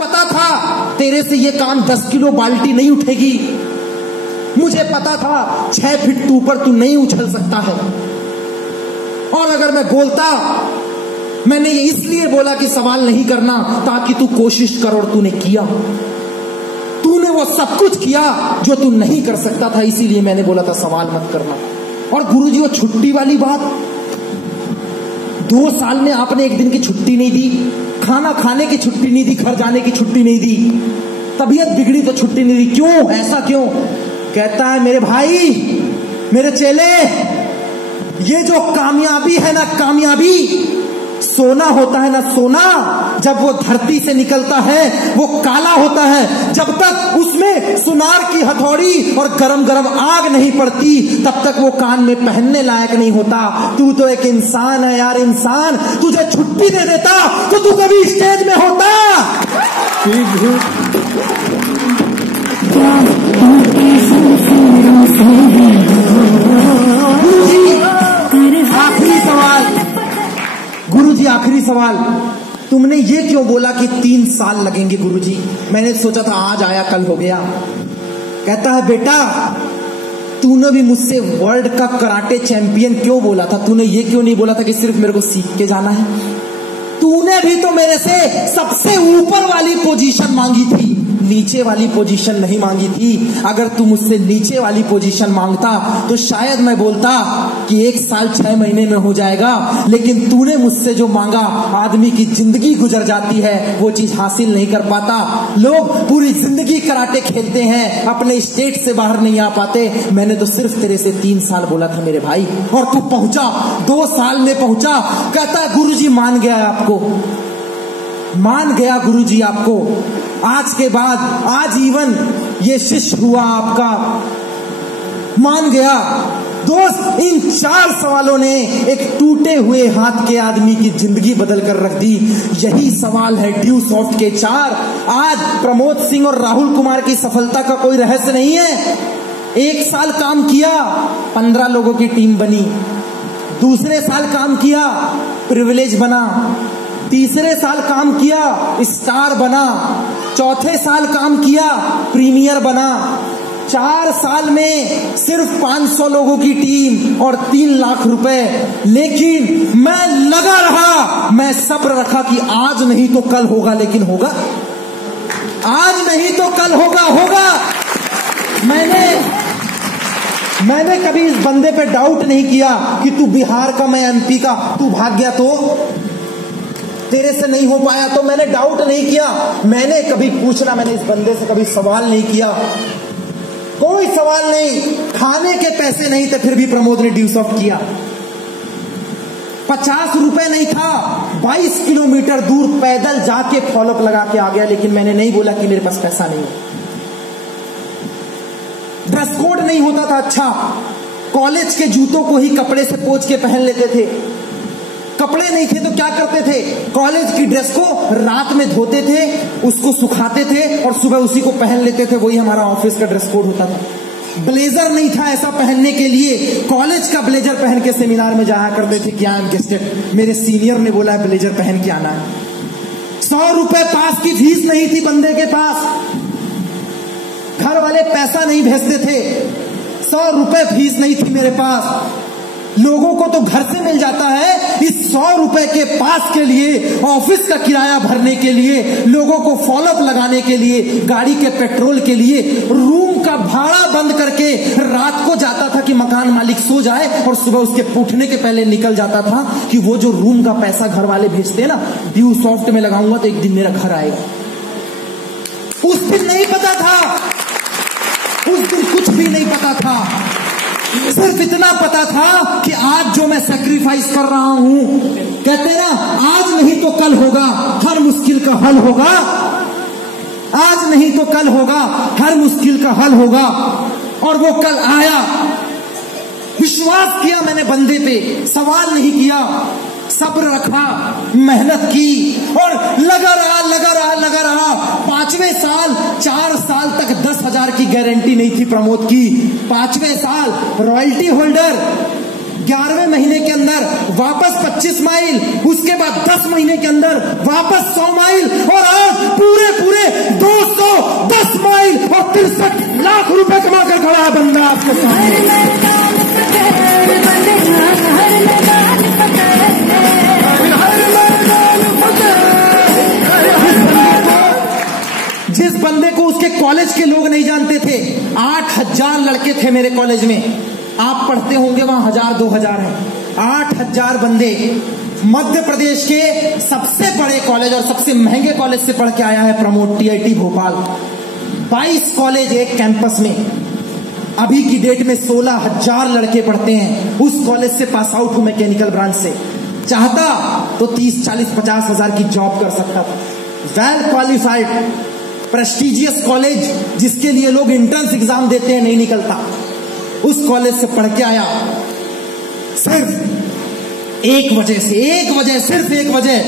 पता था तेरे से ये काम 10 किलो बाल्टी नहीं उठेगी। मुझे पता था 6 फीट ऊपर तू नहीं उछल सकता है। और अगर मैं बोलता, मैंने ये इसलिए बोला कि सवाल नहीं करना ताकि तू कोशिश कर, और तूने किया। तूने वो सब कुछ किया जो तू नहीं कर सकता था, इसीलिए मैंने बोला था सवाल मत करना। और गुरुजी वो छुट्टी वाली बात, 2 साल में आपने एक दिन की छुट्टी नहीं दी, खाना खाने की छुट्टी नहीं दी, घर जाने की छुट्टी नहीं दी, तबीयत बिगड़ी तो छुट्टी नहीं दी। क्यों? ऐसा क्यों? कहता है मेरे भाई, मेरे चेले, ये जो कामयाबी है ना, कामयाबी सोना होता है ना, सोना जब वो धरती से निकलता है वो काला होता है। जब तक उसमें सुनार की हथौड़ी और गरम गरम आग नहीं पड़ती तब तक वो कान में पहनने लायक नहीं होता। तू तो एक इंसान है यार, इंसान। तुझे छुट्टी दे देता तो तू कभी स्टेज में होता। आखिरी सवाल गुरुजी, आखिरी सवाल, तुमने ये क्यों बोला कि 3 साल लगेंगे गुरुजी? मैंने सोचा था आज आया कल हो गया। कहता है बेटा, तूने भी मुझसे वर्ल्ड का कराटे चैंपियन क्यों बोला था? तूने ये क्यों नहीं बोला था कि सिर्फ मेरे को सीख के जाना है? तूने भी तो मेरे से सबसे ऊपर वाली पोजीशन मांगी थी, नीचे वाली पोजीशन नहीं मांगी थी। अगर तू मुझसे नीचे वाली पोजीशन मांगता तो शायद मैं बोलता कि 1 साल 6 महीने में हो जाएगा, लेकिन तूने मुझसे जो मांगा, आदमी की जिंदगी गुजर जाती है, वो चीज हासिल नहीं कर पाता। लोग पूरी जिंदगी कराटे खेलते हैं, अपने स्टेट से बाहर नहीं आ पाते। मैंने तो सिर्फ तेरे से 3 साल बोला था मेरे भाई, और तू पहुंचा 2 साल में पहुंचा। कहता है गुरुजी मान गया आपको, मान गया गुरुजी आपको। आज के बाद आजीवन ये शिष्य हुआ आपका, मान गया। दोस्त, इन 4 सवालों ने एक टूटे हुए हाथ के आदमी की जिंदगी बदल कर रख दी। यही सवाल है ड्यू सॉफ्ट के 4। आज प्रमोद सिंह और राहुल कुमार की सफलता का कोई रहस्य नहीं है। 1 साल काम किया, 15 लोगों की टीम बनी। दूसरे साल काम किया, प्रिविलेज बना। तीसरे साल काम किया, स्टार बना। चौथे साल काम किया, प्रीमियर बना। 4 साल में सिर्फ 500 लोगों की टीम और 3 लाख रुपए। लेकिन मैं लगा रहा, मैं सब्र रखा कि आज नहीं तो कल होगा, लेकिन होगा। आज नहीं तो कल होगा, होगा। मैंने कभी इस बंदे पे डाउट नहीं किया कि तू बिहार का, मैं एमपी का, तू भाग गया तो तेरे से नहीं हो पाया, तो मैंने डाउट नहीं किया। मैंने कभी पूछना, मैंने इस बंदे से कभी सवाल नहीं किया, कोई सवाल नहीं। खाने के पैसे नहीं थे फिर भी प्रमोद ने ड्यू सॉफ्ट किया। 50 रुपए नहीं था, 22 किलोमीटर दूर पैदल जाके फॉलोअप लगा के आ गया। लेकिन मैंने नहीं बोला कि मेरे पास पैसा नहीं है। ड्रेस कोड नहीं होता था अच्छा, कॉलेज के जूतों को ही कपड़े से पोंछ के पहन लेते थे। कपड़े नहीं थे तो क्या करते थे, कॉलेज की ड्रेस को रात में धोते थे, उसको सुखाते थे और सुबह उसी को पहन लेते थे। वही हमारा ऑफिस का ड्रेस कोड होता था। ब्लेजर नहीं था ऐसा पहनने के लिए, कॉलेज का ब्लेजर पहन के सेमिनार में जाया करते थे। क्या गेस्टेड, मेरे सीनियर ने बोला है ब्लेजर पहन के आना है। 100 रुपए पास की फीस नहीं थी बंदे के पास, घर वाले पैसा नहीं भेजते थे। 100 रुपए फीस नहीं थी मेरे पास। लोगों को तो घर से मिल जाता है, इस 100 रुपए के पास के लिए, ऑफिस का किराया भरने के लिए, लोगों को फॉलोअप लगाने के लिए, गाड़ी के पेट्रोल के लिए, रूम का भाड़ा बंद करके रात को जाता था कि मकान मालिक सो जाए और सुबह उसके उठने के पहले निकल जाता था कि वो जो रूम का पैसा घर वाले भेजते हैं ना, ड्यू सॉफ्ट में लगाऊंगा तो एक दिन मेरा घर आएगा। उस दिन नहीं पता था, उस दिन कुछ भी नहीं पता था। सिर्फ इतना पता था कि आज जो मैं सैक्रिफाइस कर रहा हूं, कहते ना आज नहीं तो कल होगा, हर मुश्किल का हल होगा। आज नहीं तो कल होगा, हर मुश्किल का हल होगा। और वो कल आया। विश्वास किया मैंने बंदे पे, सवाल नहीं किया, सब्र रखा, मेहनत की और लगा रहा। 5वें साल 4 साल तक 10,000 की गारंटी नहीं थी प्रमोद की। 5वें साल रॉयल्टी होल्डर, 11वें महीने के अंदर वापस 25 माइल, उसके बाद 10 महीने के अंदर वापस 100 माइल, और आज पूरे 63 लाख रुपए कमा कर खड़ा है बंदा आपके सामने। जिस बंदे को उसके कॉलेज के लोग नहीं जानते थे, 8000 लड़के थे मेरे कॉलेज में। आप पढ़ते होंगे वहां 1000-2000 हैं, 8000 बंदे मध्य प्रदेश के सबसे बड़े कॉलेज और सबसे महंगे कॉलेज से पढ़ के आया है प्रमोद, TIT भोपाल। 22 कॉलेज एक कैंपस में। अभी की डेट में 16000 लड़के पढ़ते हैं। उस कॉलेज से पास आउट हूं मैकेनिकल ब्रांच से। चाहता तो 30-40-50 हजार की जॉब कर सकता था। वेल क्वालिफाइड प्रेस्टिजियस कॉलेज जिसके लिए लोग एंट्रेंस एग्जाम देते हैं, नहीं निकलता। उस कॉलेज से पढ़ के आया सिर्फ एक वजह, सिर्फ एक वजह,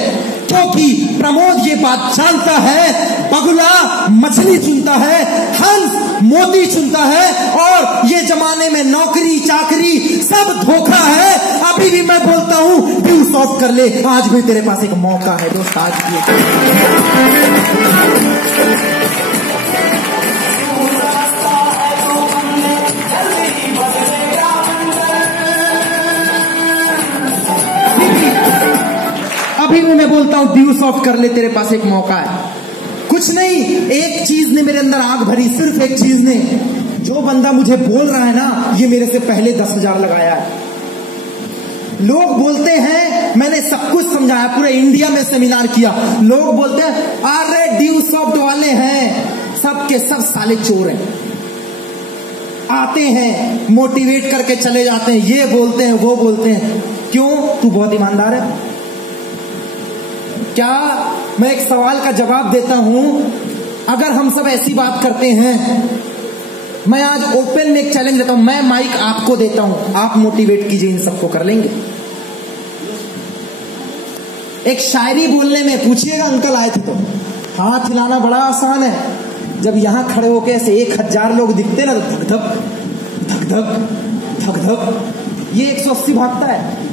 क्योंकि प्रमोद ये बात जानता है, बगुला मछली चुनता है, हंस मोती चुनता है, और ये जमाने में नौकरी चाकरी सब धोखा है। अभी भी मैं बोलता हूं ड्यू सॉफ्ट कर ले, आज भी तेरे पास एक मौका है दोस्त। आज भी अभी भी मैं बोलता हूं ड्यू सॉफ्ट कर ले, तेरे पास एक मौका है। कुछ नहीं, एक चीज ने मेरे अंदर आग भरी, सिर्फ एक चीज ने। जो बंदा मुझे बोल रहा है ना, ये मेरे से पहले 10,000 लगाया है। लोग बोलते हैं, मैंने सब कुछ समझाया, पूरे इंडिया में सेमिनार किया। लोग बोलते हैं अरे ड्यू सॉफ्ट वाले हैं, सब के सब साले चोर हैं। आते हैं मोटिवेट करके चले जाते हैं, ये बोलते हैं वो बोलते हैं। क्यों? तू बहुत ईमानदार है क्या? मैं एक सवाल का जवाब देता हूं। अगर हम सब ऐसी बात करते हैं, मैं आज ओपन में एक चैलेंज देता हूं, मैं माइक आपको देता हूं, आप मोटिवेट कीजिए, इन सबको कर लेंगे। एक शायरी बोलने में पूछिएगा, अंकल आए थे तो हाथ हिलाना बड़ा आसान है। जब यहां खड़े होकर ऐसे 1000 लोग दिखते ना, तो धक धक धक धक धक धक, ये 180 भागता है।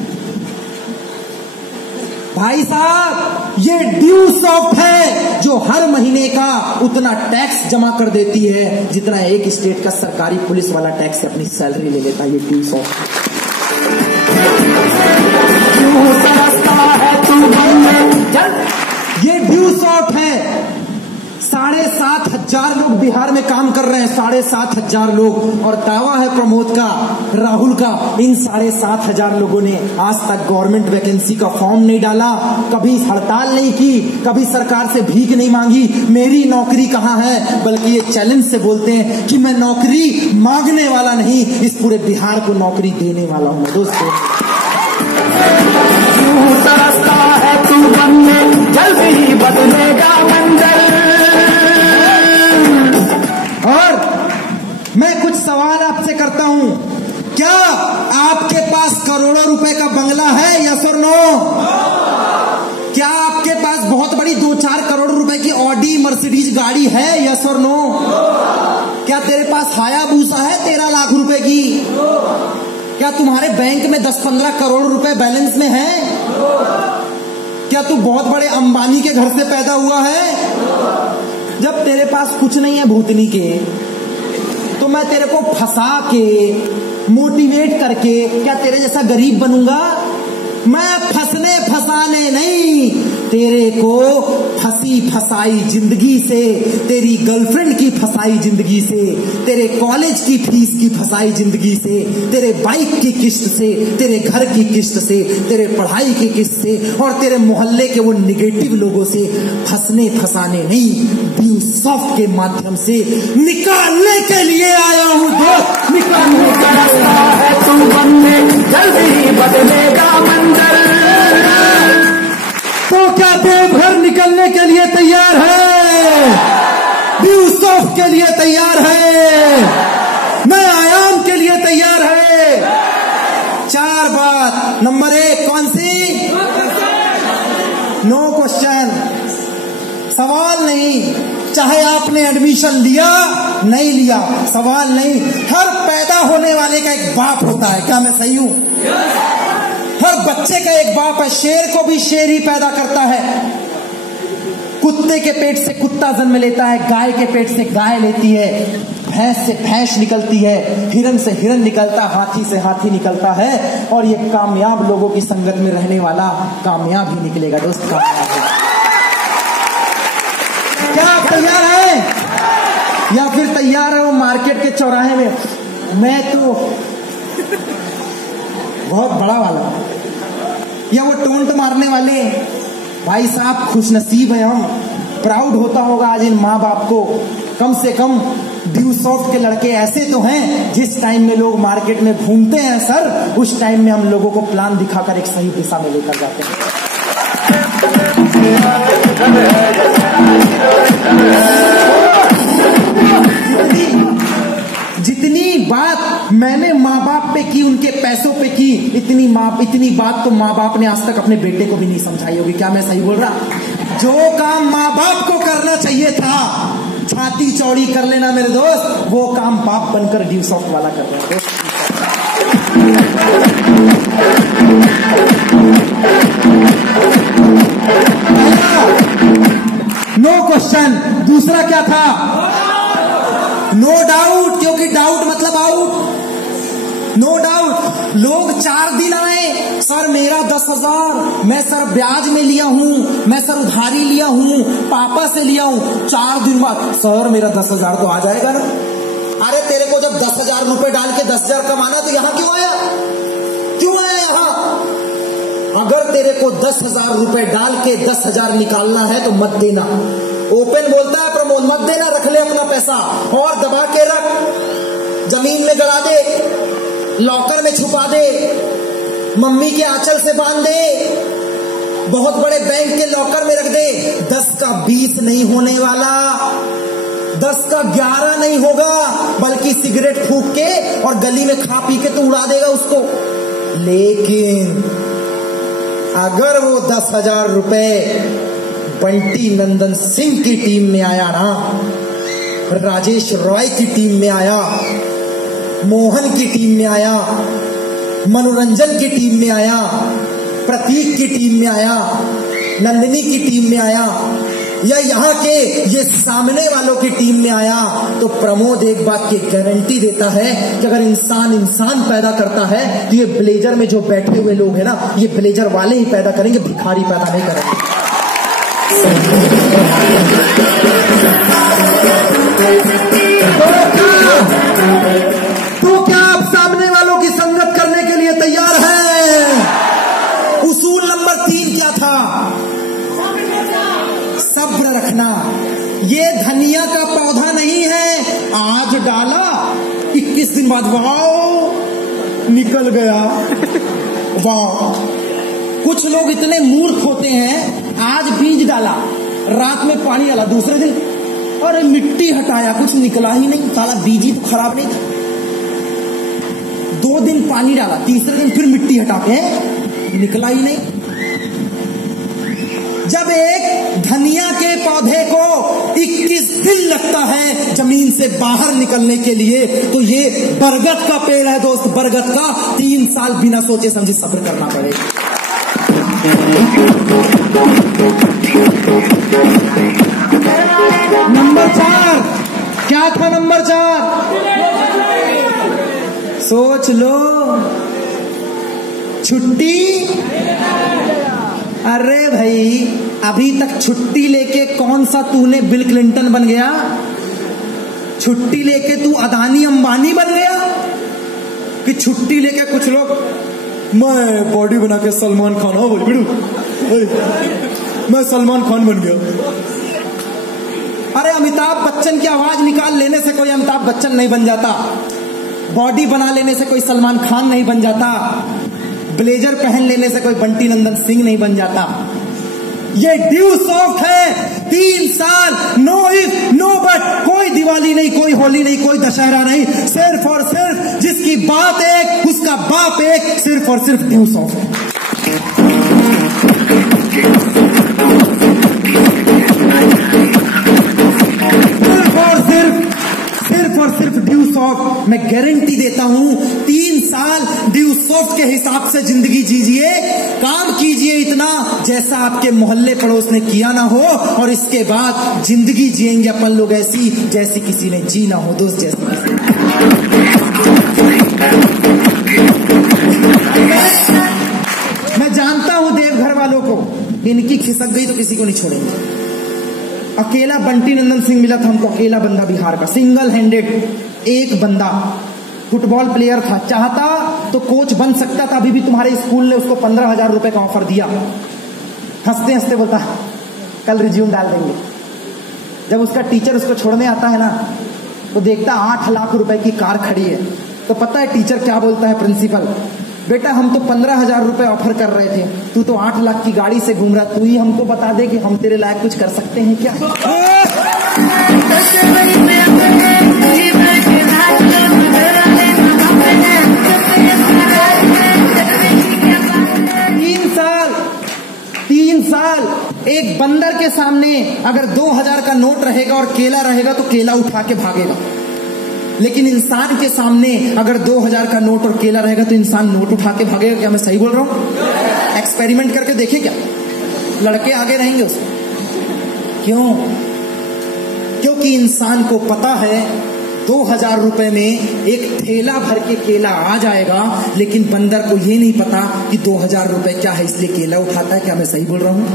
भाई साहब, ये ड्यू सॉफ्ट है जो हर महीने का उतना टैक्स जमा कर देती है जितना एक स्टेट का सरकारी पुलिस वाला टैक्स अपनी सैलरी ले लेता है। ये ड्यू सॉफ्ट ये ड्यू सॉफ्ट है। 7,500 लोग बिहार में काम कर रहे हैं, 7,500 लोग, और दावा है प्रमोद का, राहुल का, इन 7,500 लोगों ने आज तक गवर्नमेंट वैकेंसी का फॉर्म नहीं डाला, कभी हड़ताल नहीं की, कभी सरकार से भीख नहीं मांगी, मेरी नौकरी कहाँ है, बल्कि ये चैलेंज से बोलते हैं कि मैं नौकरी मांगने वाला नहीं, इस पूरे बिहार को नौकरी देने वाला हूँ। दोस्तों, है तू बनने, जल्दी ही बदलेगा मंजर। और मैं कुछ सवाल आपसे करता हूं, क्या आपके पास करोड़ों रुपए का बंगला है? यस और नो? क्या आपके पास बहुत बड़ी 2-4 करोड़ रुपए की ऑडी मर्सिडीज गाड़ी है? यस और नो? क्या तेरे पास हायाबूसा है 13 लाख रुपए की? क्या तुम्हारे बैंक में 10-15 करोड़ रुपए बैलेंस में है? क्या तू बहुत बड़े अंबानी के घर से पैदा हुआ है? जब तेरे पास कुछ नहीं है भूतनी के, तो मैं तेरे को फंसा के मोटिवेट करके क्या तेरे जैसा गरीब बनूंगा? मैं फंसने फंसाने नहीं, तेरे को फंसी फसाई जिंदगी से, तेरी गर्लफ्रेंड की फसाई जिंदगी से, तेरे कॉलेज की फीस की फसाई जिंदगी से, तेरे बाइक की किस्त से, तेरे घर की किस्त से, तेरे पढ़ाई की किस्त से, और तेरे मोहल्ले के वो निगेटिव लोगों से फंसने फंसाने नहीं, ड्यू सॉफ्ट के माध्यम से निकालने के लिए आया हूं। दोस्त, निकालने का रास्ता है तू बनने, जल्दी ही बदलेगा मंजर। तो क्या देवघर निकलने के लिए तैयार है? ड्यू सॉफ्ट के लिए तैयार है? नए आयाम के लिए तैयार है? 4 बात। नंबर 1 कौन सी? नो क्वेश्चन, सवाल नहीं। चाहे आपने एडमिशन लिया नहीं लिया, सवाल नहीं। हर पैदा होने वाले का एक बाप होता है, क्या मैं सही हूं? हर बच्चे का एक बाप है, शेर को भी शेर ही पैदा करता है। कुत्ते के पेट से कुत्ता जन्म लेता है, गाय के पेट से गाय लेती है, भैंस से भैंस निकलती है, हिरन से हिरन निकलता, हाथी से हाथी निकलता है, और ये कामयाब लोगों की संगत में रहने वाला कामयाब ही निकलेगा दोस्त, कामयाब है। क्या आप तैयार हैं या फिर तैयार है वो मार्केट के चौराहे में? मैं तो बहुत बड़ा वाला, या वो टोंट मारने वाले भाई साहब, खुशनसीब है हम, प्राउड होता होगा आज इन माँ बाप को। कम से कम ड्यूसॉफ्ट के लड़के ऐसे तो हैं जिस टाइम में लोग मार्केट में घूमते हैं सर, उस टाइम में हम लोगों को प्लान दिखाकर एक सही दिशा में लेकर जाते हैं। जितनी बात मैंने माँ बाप पे की, उनके पैसों पे की, इतनी बात तो माँ बाप ने आज तक अपने बेटे को भी नहीं समझाई होगी। क्या मैं सही बोल रहा? जो काम माँ बाप को करना चाहिए था, छाती चौड़ी कर लेना मेरे दोस्त, वो काम बाप बनकर ड्यूसॉफ्ट वाला कर रहे हैं। No question. दूसरा क्या था? नो डाउट, क्योंकि डाउट मतलब आउट। No doubt. लोग 4 दिन आए, सर मेरा 10,000 मैं सर ब्याज में लिया हूं, मैं सर उधारी लिया हूं, पापा से लिया हूं। 4 दिन बाद सर मेरा 10,000 तो आ जाएगा ना। अरे तेरे को जब 10,000 रुपए डाल के 10,000 कमाना तो यहां क्यों आया? क्यों आया यहां? अगर तेरे को 10,000 रुपए डाल के 10,000 निकालना है तो मत देना। ओपन बोलता है प्रमोद, मत देना, रख ले अपना पैसा और दबा के रख, जमीन में गड़ा दे, लॉकर में छुपा दे, मम्मी के आंचल से बांध दे, बहुत बड़े बैंक के लॉकर में रख दे। 10 का 20 नहीं होने वाला, 10 का 11 नहीं होगा, बल्कि सिगरेट फूंक के और गली में खा पी के तो उड़ा देगा उसको। लेकिन अगर वो 10,000 रुपए बंटी नंदन सिंह की टीम में आया ना, राजेश रॉय की टीम में आया, मोहन की टीम में आया, मनोरंजन की टीम में आया, प्रतीक की टीम में आया, नंदिनी की टीम में आया, या यहाँ के ये सामने वालों की टीम में आया, तो प्रमोद एक बात की गारंटी देता है कि अगर इंसान पैदा करता है तो ये ब्लेजर में जो बैठे हुए लोग हैं ना, ये ब्लेजर वाले ही पैदा करेंगे, भिखारी पैदा नहीं करेंगे। तो क्या आप सामने वालों की संगत करने के लिए तैयार हैं? उसूल नंबर 3 क्या था? सब्र रखना। ये धनिया का पौधा नहीं है, आज डाला 21 दिन बाद वाह निकल गया, वाह। कुछ लोग इतने मूर्ख होते हैं, आज बीज डाला, रात में पानी डाला, दूसरे दिन अरे मिट्टी हटाया, कुछ निकला ही नहीं, साला बीज ही तो खराब नहीं था। 2 दिन पानी डाला, तीसरे दिन फिर मिट्टी हटाते हैं, निकला ही नहीं। जब एक धनिया के पौधे को 21 दिन लगता है जमीन से बाहर निकलने के लिए, तो ये बरगद का पेड़ है दोस्त, बरगद का 3 साल बिना सोचे समझे सब्र करना पड़ेगा। नंबर 4 क्या था? नंबर 4 सोच लो, छुट्टी। अरे भाई अभी तक छुट्टी लेके कौन सा तूने बिल क्लिंटन बन गया? छुट्टी लेके तू अदानी अंबानी बन गया? कि छुट्टी लेके कुछ लोग मैं बॉडी बना के सलमान खान, हो बिड़ू मैं सलमान खान बन गया। अरे अमिताभ बच्चन की आवाज निकाल लेने से कोई अमिताभ बच्चन नहीं बन जाता, बॉडी बना लेने से कोई सलमान खान नहीं बन जाता, ब्लेजर पहन लेने से कोई बंटी नंदन सिंह नहीं बन जाता। ये ड्यूसॉफ्ट है, 3 साल, नो इफ नो बट, कोई दिवाली नहीं, कोई होली नहीं, कोई दशहरा नहीं, सिर्फ और सिर्फ जिसकी बात एक, उसका बाप एक, सिर्फ और सिर्फ ड्यूसॉफ्ट है। सिर्फ और सिर्फ ड्यूसॉफ्ट। मैं गारंटी देता हूं 3 साल साल ड्यू सॉफ्ट के हिसाब से जिंदगी जीजिए, काम कीजिए इतना जैसा आपके मोहल्ले पड़ोस ने किया ना हो, और इसके बाद जिंदगी जिएंगे अपन लोग ऐसी जैसी किसी ने जी ना हो। दोस्त जैसे मैं जानता हूं देवघर वालों को, इनकी खिसक गई तो किसी को नहीं छोड़ेंगे। अकेला बंटी नंदन सिंह मिला था हमको, अकेला बंदा बिहार का, सिंगल हैंडेड एक बंदा, फुटबॉल प्लेयर था, चाहता तो कोच बन सकता था। अभी भी तुम्हारे स्कूल ने उसको 15,000 रुपए का ऑफर दिया। हंसते हंसते बोलता कल रिज्यूम डाल देंगे। जब उसका टीचर उसको छोड़ने आता है ना, तो देखता 8 लाख रुपए की कार खड़ी है, तो पता है टीचर क्या बोलता है, प्रिंसिपल, बेटा हम तो 15,000 रुपए ऑफर कर रहे थे, तू तो 8 लाख की गाड़ी से घूम रहा, तू ही हमको बता दे कि हम तेरे लायक कुछ कर सकते हैं क्या? 3 साल एक बंदर के सामने अगर 2,000 का नोट रहेगा और केला रहेगा तो केला उठा के भागेगा, लेकिन इंसान के सामने अगर 2,000 का नोट और केला रहेगा तो इंसान नोट उठा के भागेगा। क्या मैं सही बोल रहा हूं? एक्सपेरिमेंट करके देखे क्या? लड़के आगे रहेंगे उसमें। क्यों? क्योंकि इंसान को पता है 2,000 रुपए में एक थैला भर के केला आ जाएगा, लेकिन बंदर को ये नहीं पता कि 2,000 रुपए क्या है, इसलिए केला उठाता है। क्या मैं सही बोल रहा हूं?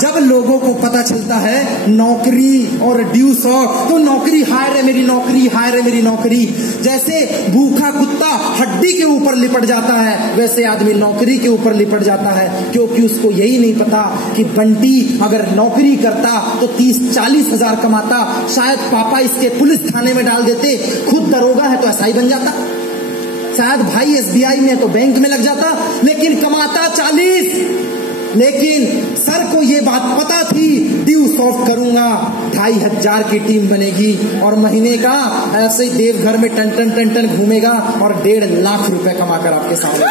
जब लोगों को पता चलता है नौकरी और ड्यू सॉफ्ट, तो नौकरी हायर है मेरी नौकरी, हायर है मेरी नौकरी। जैसे भूखा कुत्ता हड्डी के ऊपर लिपट जाता है, वैसे आदमी नौकरी के ऊपर लिपट जाता है, क्योंकि उसको यही नहीं पता कि बंटी अगर नौकरी करता तो 30-40 हजार कमाता, शायद पापा इसके पुलिस थाने में डाल देते, खुद दरोगा है तो एसआई बन जाता, शायद भाई एसबीआई में है तो बैंक में लग जाता, लेकिन कमाता 40। लेकिन सर को ये बात पता थी, ड्यू सॉफ्ट करूंगा 2,500 की टीम बनेगी और महीने का ऐसे ही देवघर में टन घूमेगा और 1.5 लाख रुपए कमाकर आपके सामने।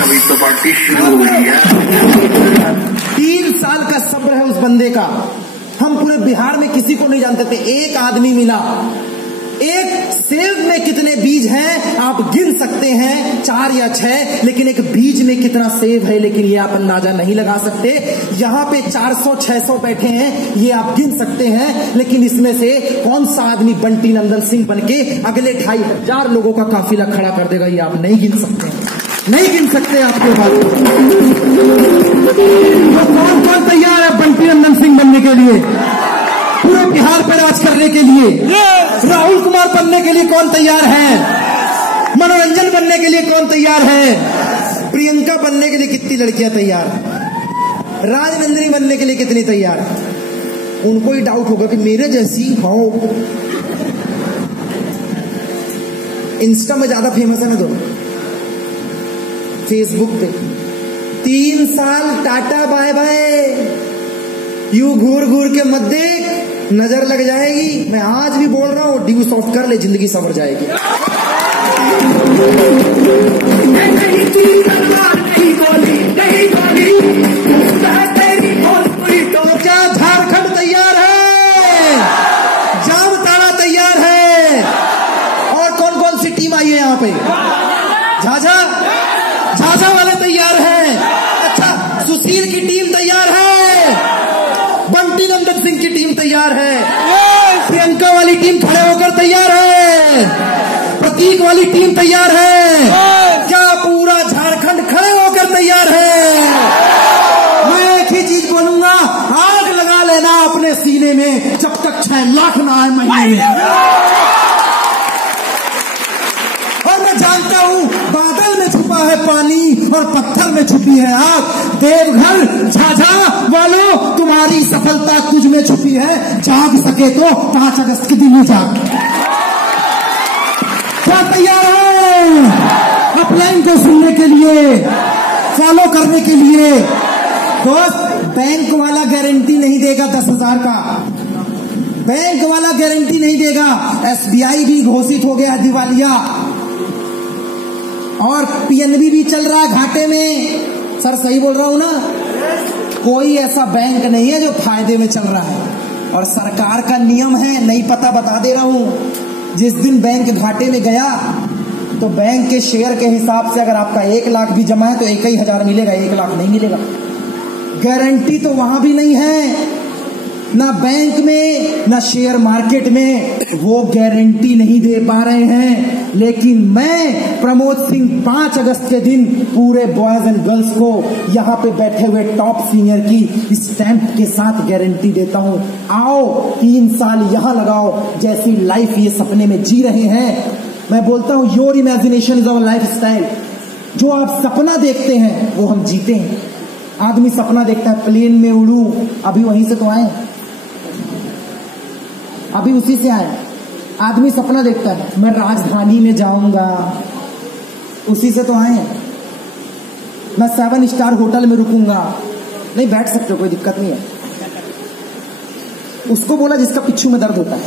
अभी तो पार्टी शुरू हुई है। 3 साल का सब्र है उस बंदे का। हम पूरे बिहार में किसी को नहीं जानते थे। एक आदमी मिला, एक सेब में कितने बीज हैं आप गिन सकते हैं, 4 या 6, लेकिन एक बीज में कितना सेब है लेकिन ये आप अंदाजा नहीं लगा सकते। यहाँ पे 400-600 बैठे हैं, ये आप गिन सकते हैं, लेकिन इसमें से कौन सा आदमी बंटी नंदन सिंह बनके अगले 2,500 लोगों का काफिला खड़ा कर देगा, ये आप नहीं गिन सकते, नहीं गिन सकते। आपके बात कौन कौन तैयार है बंटी नंदन सिंह बनने के लिए, पूरे बिहार पर राज करने के लिए? राहुल कुमार बनने के लिए कौन तैयार है? मनोरंजन बनने के लिए कौन तैयार है? प्रियंका बनने के लिए कितनी लड़कियां तैयार? राजनंदिनी बनने के लिए कितनी तैयार? उनको ही डाउट होगा कि मेरे जैसी हो। इंस्टा में ज्यादा फेमस है ना, तो फेसबुक पे 3 साल टाटा बाय बाय, यू घूर घूर के मत देख, नजर लग जाएगी। मैं आज भी बोल रहा हूं, ड्यू सॉफ्ट कर ले, जिंदगी संवर जाएगी। तो क्या झारखंड तैयार है? जामताड़ा तैयार है? और कौन कौन सी टीम आई है यहाँ पे? झाझा वाले तैयार हैं? अच्छा, सुशील की टीम तैयार है, बंटी नंदन सिंह की टीम तैयार है, प्रियंका वाली टीम खड़े होकर तैयार है, प्रतीक वाली टीम तैयार है, क्या पूरा झारखंड खड़े होकर तैयार है? मैं एक ही चीज बोलूंगा, आग लगा लेना अपने सीने में जब तक 6 लाख ना आए महीने में। और मैं जानता हूं बादल में छुपा है पानी और पत्थर में छुपी है आग। देवघर झाझा वालों, तुम्हारी सफलता तुझ में छुपी है, जाग सके तो 5 अगस्त के दिन जाग। क्या तैयार हो अपलाइन को सुनने के लिए, फॉलो करने के लिए? दोस्त, बैंक वाला गारंटी नहीं देगा 10,000 का, बैंक वाला गारंटी नहीं देगा। एसबीआई भी घोषित हो गया दिवालिया और पीएनबी भी चल रहा है घाटे में। सर सही बोल रहा हूं ना? कोई ऐसा बैंक नहीं है जो फायदे में चल रहा है, और सरकार का नियम है, नहीं पता बता दे रहा हूं, जिस दिन बैंक घाटे में गया तो बैंक के शेयर के हिसाब से अगर आपका 1 लाख भी जमा है तो 1,000 मिलेगा, 1 लाख नहीं मिलेगा। गारंटी तो वहां भी नहीं है, ना बैंक में ना शेयर मार्केट में, वो गारंटी नहीं दे पा रहे हैं। लेकिन मैं प्रमोद सिंह 5 अगस्त के दिन पूरे बॉयज एंड गर्ल्स को यहाँ पे बैठे हुए टॉप सीनियर की स्टैंप के साथ गारंटी देता हूं, आओ 3 साल यहां लगाओ, जैसी लाइफ ये सपने में जी रहे हैं। मैं बोलता हूं your imagination is our life style. जो आप सपना देखते हैं वो हम जीते हैं। आदमी सपना देखता है प्लेन में उड़ू, अभी वहीं से तो आए, अभी उसी से आए। आदमी सपना देखता है मैं राजधानी में जाऊंगा, उसी से तो आए। मैं 7 स्टार होटल में रुकूंगा, नहीं बैठ सकते, कोई दिक्कत नहीं है। उसको बोला जिसका पिच्छू में दर्द होता है।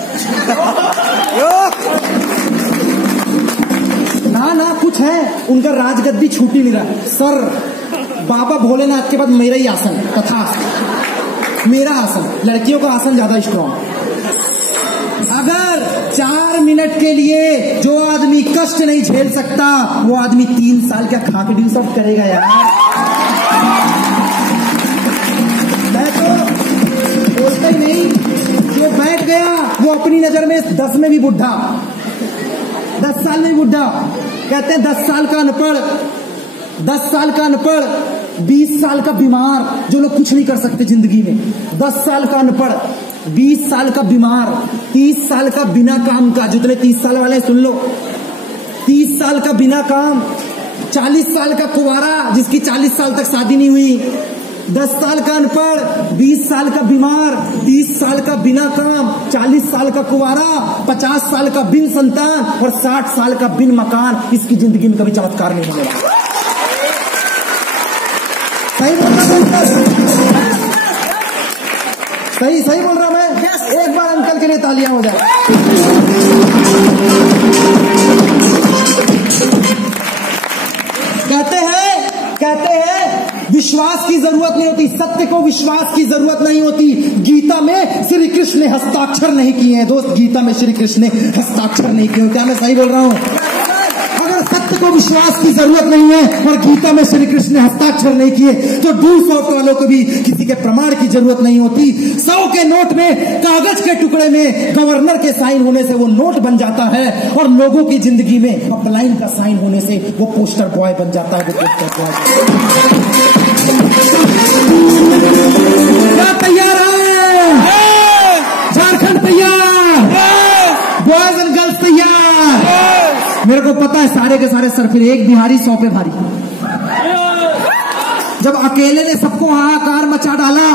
ना कुछ है, उनका राजगद्दी छूट ही नहीं रहा। सर बाबा भोलेनाथ के बाद मेरा ही आसन, कथा मेरा आसन, लड़कियों का आसन ज्यादा स्ट्रॉन्ग। अगर 4 मिनट के लिए जो आदमी कष्ट नहीं झेल सकता वो आदमी 3 साल का खाकड़ी सब करेगा यार। मैं तो बोलता ही नहीं, जो बैठ गया वो अपनी नजर में 10 में भी बुढ़ा, 10 साल में भी बुढ़ा। कहते हैं 10 साल का अनपढ़, 10 साल का अनपढ़, 20 साल का बीमार, जो लोग कुछ नहीं कर सकते जिंदगी में। 10 साल का अनपढ़, 20 साल का बीमार, 30 साल का बिना काम का, जितने 30 साल वाले सुन लो, 30 साल का बिना काम, 40 साल का कुंवारा जिसकी 40 साल तक शादी नहीं हुई, 10 साल का अनपढ़, 20 साल का बीमार, 30 साल का बिना काम, 40 साल का कुंवारा, 50 साल का बिन संतान और 60 साल का बिन मकान। इसकी जिंदगी में कभी चमत्कार नहीं होने वाला। सही बोल रहा सही बोल रहा मैं। एक बार अंकल के लिए तालियां हो जाए। कहते हैं विश्वास की जरूरत नहीं होती, सत्य को विश्वास की जरूरत नहीं होती। गीता में श्री कृष्ण ने हस्ताक्षर नहीं किए हैं दोस्त, गीता में श्री कृष्ण ने हस्ताक्षर नहीं किए। क्या मैं सही बोल रहा हूं? अगर सत्य को विश्वास की जरूरत नहीं है और गीता में श्री कृष्ण ने हस्ताक्षर नहीं किए तो 200 वालों को भी किसी के प्रमाण की जरूरत नहीं होती। 100 के नोट में कागज के टुकड़े में गवर्नर के साइन होने से वो नोट बन जाता है और लोगों की जिंदगी में अपलाइन का साइन होने से वो पोस्टर बॉय बन जाता है। वो पोस्टर बॉय क्या तैयार है? झारखंड तैयार, बॉयज एंड गर्ल्स तैयार। मेरे को पता है सारे के सारे सर फिर एक बिहारी 100 पे भारी। जब अकेले ने सबको हाहाकार मचा डाला,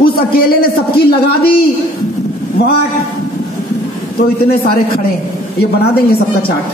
उस अकेले ने सबकी लगा दी वाट, तो इतने सारे खड़े, ये बना देंगे सबका चाट।